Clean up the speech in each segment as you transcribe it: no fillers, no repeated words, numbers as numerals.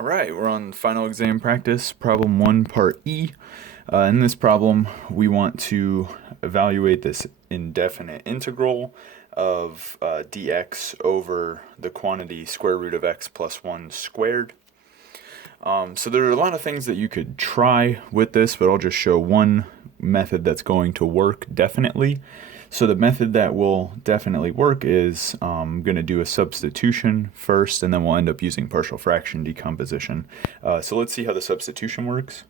All right, we're on final exam practice, problem 1, part E. In this problem, we want to evaluate this indefinite integral of dx over the quantity square root of x plus 1 squared. So there are a lot of things that you could try with this, but I'll just show one method that's going to work definitely. So the method that will definitely work is I'm going to do a substitution first, and then we'll end up using partial fraction decomposition. So let's see how the substitution works.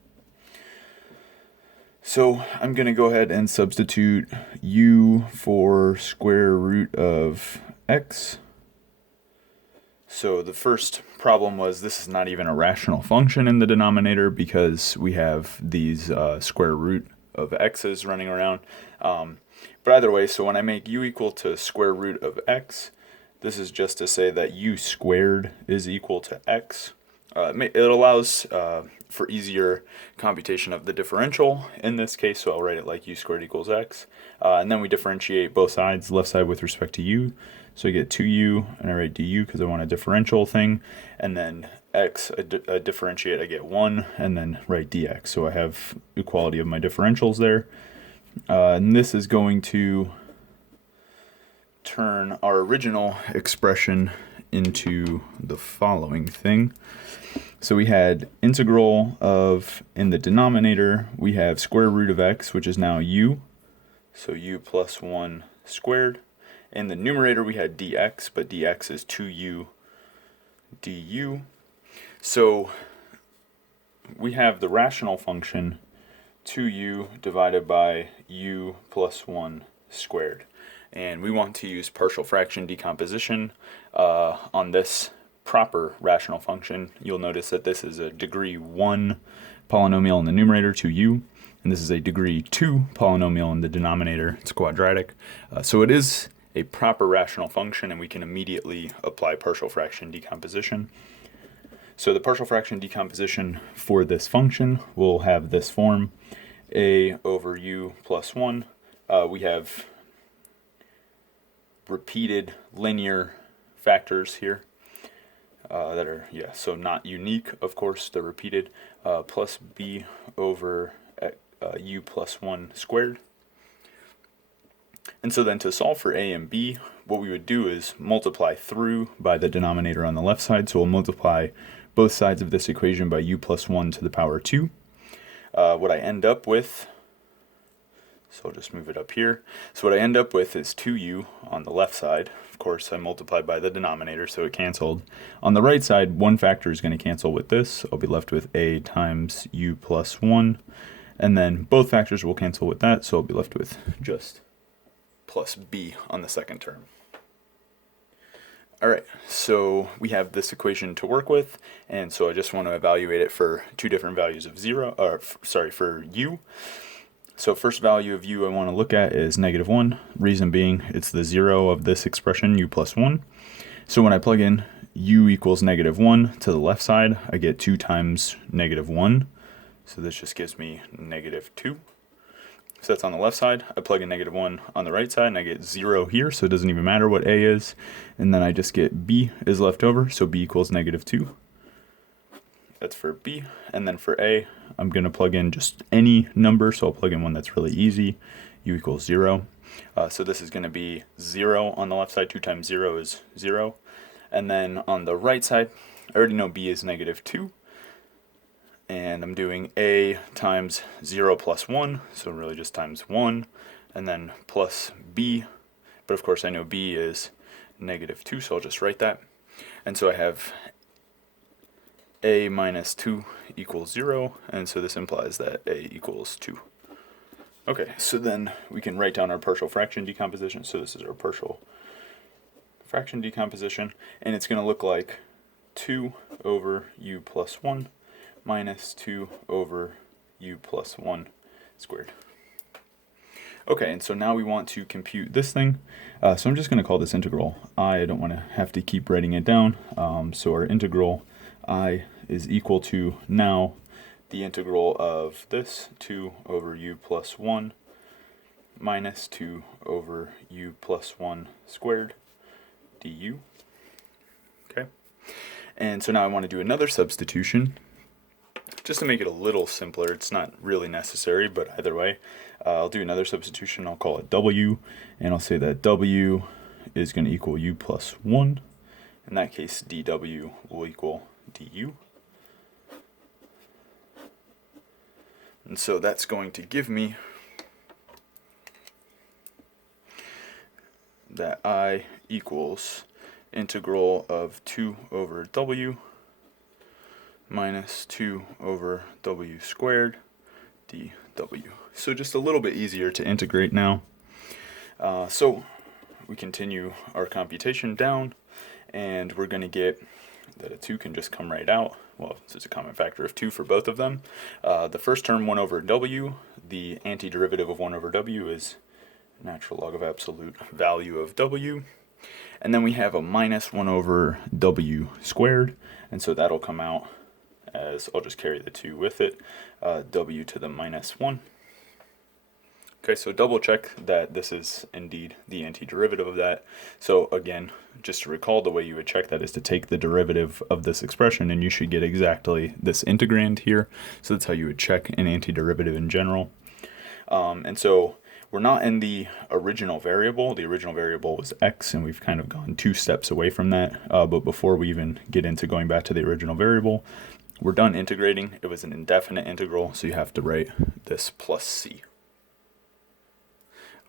So I'm going to go ahead and substitute u for square root of x. So the first problem was this is not even a rational function in the denominator because we have these square root of x's running around. But either way, so when I make u equal to square root of x, this is just to say that u squared is equal to x. It allows for easier computation of the differential in this case, so I'll write it like u squared equals x. And then we differentiate both sides, left side with respect to u. So I get 2u, and I write du because I want a differential thing. And then x, I differentiate, I get 1, and then write dx. So I have equality of my differentials there. And this is going to turn our original expression into the following thing. So we had integral of, in the denominator, we have square root of x, which is now u. So u plus 1 squared. In the numerator, we had dx, but dx is 2u du. So we have the rational function 2u divided by u plus 1 squared. And we want to use partial fraction decomposition on this proper rational function. You'll notice that this is a degree 1 polynomial in the numerator, 2u, and this is a degree 2 polynomial in the denominator. It's quadratic. So it is a proper rational function, and we can immediately apply partial fraction decomposition. So the partial fraction decomposition for this function will have this form: a over u plus 1. We have repeated linear factors here that are, so not unique, of course, they're repeated, plus b over u plus 1 squared. And so then to solve for a and b, what we would do is multiply through by the denominator on the left side. So we'll multiply both sides of this equation by u plus 1 to the power 2. What I end up with, so I'll just move it up here. So what I end up with is 2u on the left side. Of course, I multiplied by the denominator, so it canceled. On the right side, one factor is going to cancel with this. I'll be left with a times u plus 1. And then both factors will cancel with that, so I'll be left with just plus b on the second term. All right, so we have this equation to work with, and so I just want to evaluate it for two different values of for u. So first value of u I want to look at is -1. Reason being, it's the 0 of this expression, u plus 1. So when I plug in u equals -1 to the left side, I get 2 times -1. So this just gives me -2. So that's on the left side. I plug in -1 on the right side, and I get 0 here, so it doesn't even matter what a is. And then I just get b is left over, so b equals -2. That's for b. And then for a, I'm going to plug in just any number, so I'll plug in one that's really easy. U equals 0. So this is going to be 0 on the left side. 2 times 0 is 0. And then on the right side, I already know b is -2. And I'm doing a times 0 plus 1, so really just times 1, and then plus b, but of course I know b is -2, so I'll just write that. And so I have a minus 2 equals 0, and so this implies that a equals 2. Okay, so then we can write down our partial fraction decomposition. So this is our partial fraction decomposition, and it's going to look like 2 over u plus 1 minus 2 over u plus 1 squared. Okay, and so now we want to compute this thing. So I'm just going to call this integral I. I don't want to have to keep writing it down. So our integral I is equal to now the integral of this 2 over u plus 1 minus 2 over u plus 1 squared du. Okay. And so now I want to do another substitution, just to make it a little simpler. It's not really necessary, but either way, I'll do another substitution. I'll call it W, and I'll say that W is going to equal U plus 1. In that case, dW will equal du. And so that's going to give me that I equals integral of 2 over W minus 2 over W squared dW. So just a little bit easier to integrate now. So we continue our computation down, and we're going to get that a 2 can just come right out. Well, this is a common factor of 2 for both of them. The first term, 1 over W, the antiderivative of 1 over W is natural log of absolute value of W. And then we have a minus 1 over W squared, and so that'll come out as, I'll just carry the 2 with it, W to the minus 1. Okay, so double check that this is indeed the antiderivative of that. So again, just to recall, the way you would check that is to take the derivative of this expression, and you should get exactly this integrand here. So that's how you would check an antiderivative in general. And so we're not in the original variable. The original variable was x, and we've kind of gone 2 steps away from that. But before we even get into going back to the original variable, we're done integrating. It was an indefinite integral, so you have to write this plus c.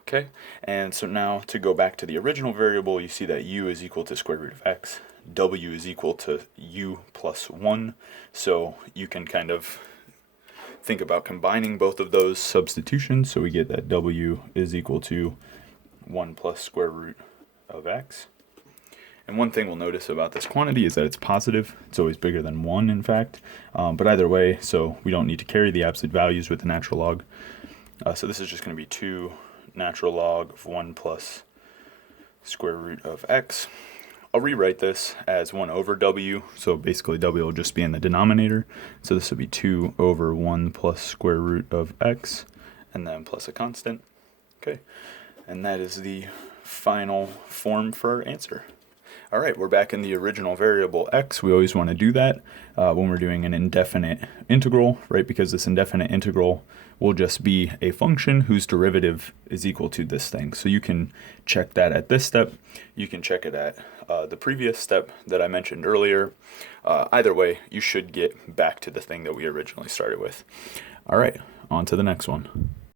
Okay, and so now to go back to the original variable, you see that u is equal to square root of x, w is equal to u plus 1, so you can kind of think about combining both of those substitutions, so we get that w is equal to 1 plus square root of x. And one thing we'll notice about this quantity is that it's positive. It's always bigger than 1, in fact, but either way, so we don't need to carry the absolute values with the natural log. So this is just going to be 2 natural log of 1 plus square root of x. I'll rewrite this as 1 over w, so basically w will just be in the denominator. So this will be 2 over 1 plus square root of x, and then plus a constant. Okay, and that is the final form for our answer. All right, we're back in the original variable x. We always want to do that when we're doing an indefinite integral, right? Because this indefinite integral will just be a function whose derivative is equal to this thing. So you can check that at this step. You can check it at the previous step that I mentioned earlier. Either way, you should get back to the thing that we originally started with. All right, on to the next one.